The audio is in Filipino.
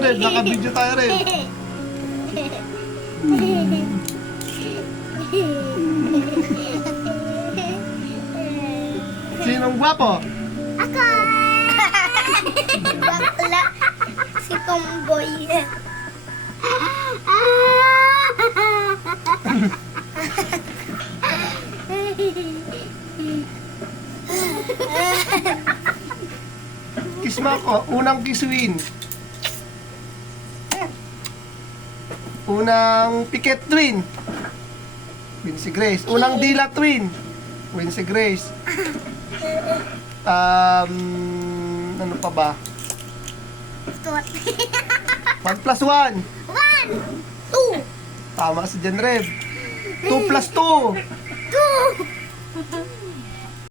Red. Naka-video tayo, Red. Sinong gwapo? Ako! Bakla. Si Tomboy. Kiss mo ako. Unang kiss win. Unang piket twin. Win si Grace. Unang dila twin. Win si Grace. Ano pa ba? Tot. 1 plus 1. 1, 2, Tama si Jen Rev. 2 plus 2. 2.